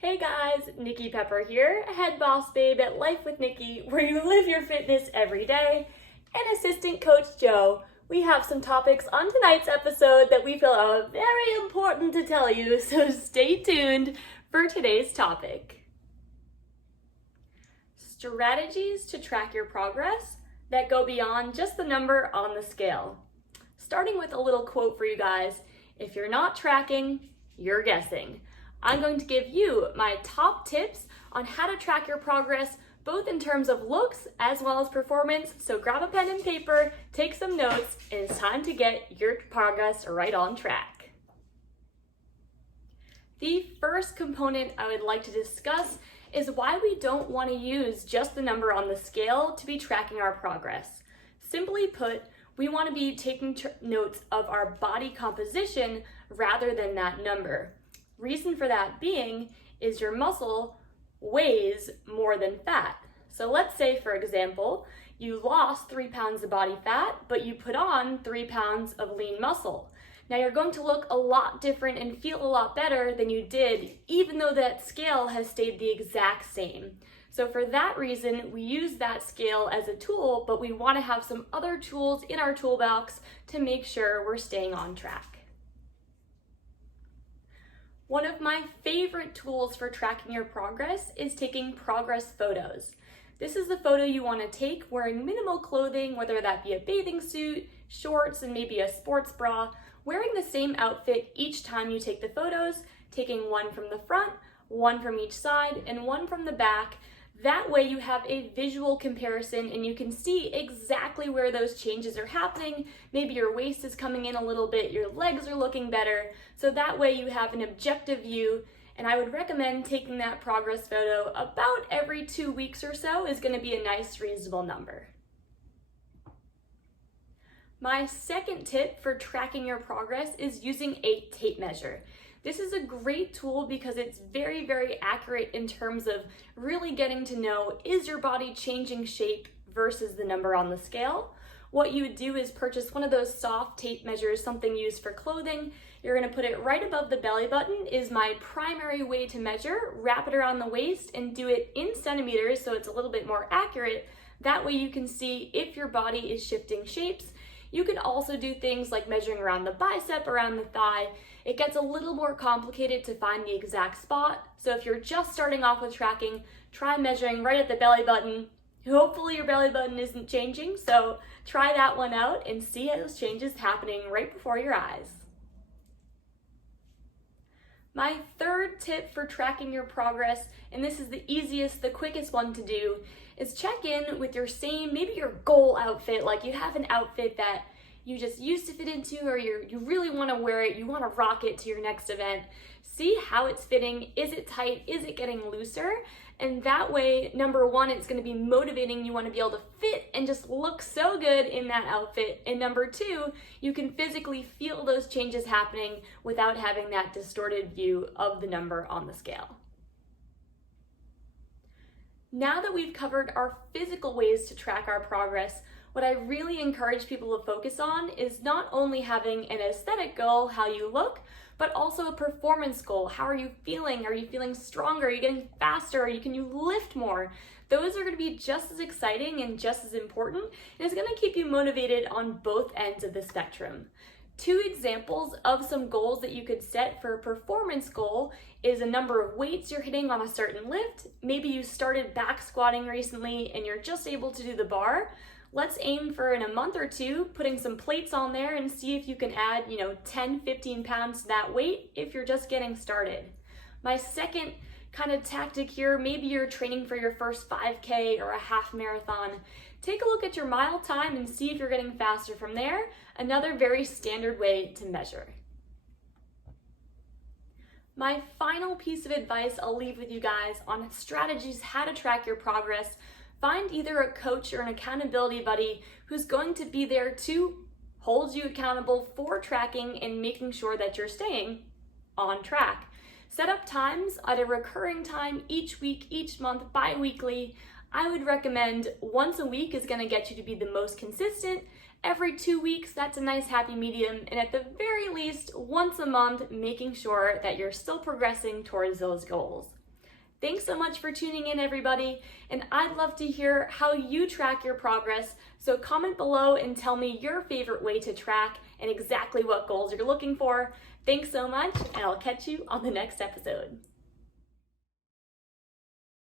Hey guys, Nikki Pepper here, head boss babe at Life with Nikki, where you live your fitness every day, and assistant coach Joe. We have some topics on tonight's episode that we feel are very important to tell you, so stay tuned for today's topic. Strategies to track your progress that go beyond just the number on the scale. Starting with a little quote for you guys: if you're not tracking, you're guessing. I'm going to give you my top tips on how to track your progress, both in terms of looks as well as performance. So grab a pen and paper, take some notes, and it's time to get your progress right on track. The first component I would like to discuss is why we don't want to use just the number on the scale to be tracking our progress. Simply put, we want to be taking notes of our body composition rather than that number. Reason for that being is your muscle weighs more than fat. So let's say, for example, you lost 3 pounds of body fat, but you put on 3 pounds of lean muscle. Now you're going to look a lot different and feel a lot better than you did, even though that scale has stayed the exact same. So for that reason, we use that scale as a tool, but we want to have some other tools in our toolbox to make sure we're staying on track. One of my favorite tools for tracking your progress is taking progress photos. This is the photo you want to take wearing minimal clothing, whether that be a bathing suit, shorts, and maybe a sports bra, wearing the same outfit each time you take the photos, taking one from the front, one from each side, and one from the back. That way you have a visual comparison and you can see exactly where those changes are happening. Maybe your waist is coming in a little bit, your legs are looking better. So that way you have an objective view, and I would recommend taking that progress photo about every 2 weeks or so is going to be a nice reasonable number. My second tip for tracking your progress is using a tape measure. This is a great tool because it's very, very accurate in terms of really getting to know, is your body changing shape versus the number on the scale? What you would do is purchase one of those soft tape measures, something used for clothing. You're going to put it right above the belly button is my primary way to measure. Wrap it around the waist and do it in centimeters so it's a little bit more accurate. That way you can see if your body is shifting shapes. You can also do things like measuring around the bicep, around the thigh. It gets a little more complicated to find the exact spot. So if you're just starting off with tracking, try measuring right at the belly button. Hopefully your belly button isn't changing, so try that one out and see those changes happening right before your eyes. My third tip for tracking your progress, and this is the easiest, the quickest one to do, is check in with your same, maybe your goal outfit, like you have an outfit that you just used to fit into, or you really want to wear it, you want to rock it to your next event. See how it's fitting. Is it tight? Is it getting looser? And that way, number one, it's going to be motivating. You want to be able to fit and just look so good in that outfit. And number two, you can physically feel those changes happening without having that distorted view of the number on the scale. Now that we've covered our physical ways to track our progress, what I really encourage people to focus on is not only having an aesthetic goal, how you look, but also a performance goal. How are you feeling? Are you feeling stronger? Are you getting faster? Can you lift more? Those are going to be just as exciting and just as important, and it's going to keep you motivated on both ends of the spectrum. 2 examples of some goals that you could set for a performance goal is a number of weights you're hitting on a certain lift. Maybe you started back squatting recently and you're just able to do the bar. Let's aim for, in a month or 2, putting some plates on there and see if you can add, 10, 15 pounds to that weight if you're just getting started. My second kind of tactic here, maybe you're training for your first 5K or a half marathon. Take a look at your mile time and see if you're getting faster from there. Another very standard way to measure. My final piece of advice I'll leave with you guys on strategies how to track your progress. Find either a coach or an accountability buddy who's going to be there to hold you accountable for tracking and making sure that you're staying on track. Set up times at a recurring time each week, each month, bi-weekly. I would recommend once a week is going to get you to be the most consistent. Every 2 weeks, that's a nice happy medium. And at the very least, once a month, making sure that you're still progressing towards those goals. Thanks so much for tuning in, everybody, and I'd love to hear how you track your progress, so comment below and tell me your favorite way to track and exactly what goals you're looking for. Thanks so much, and I'll catch you on the next episode.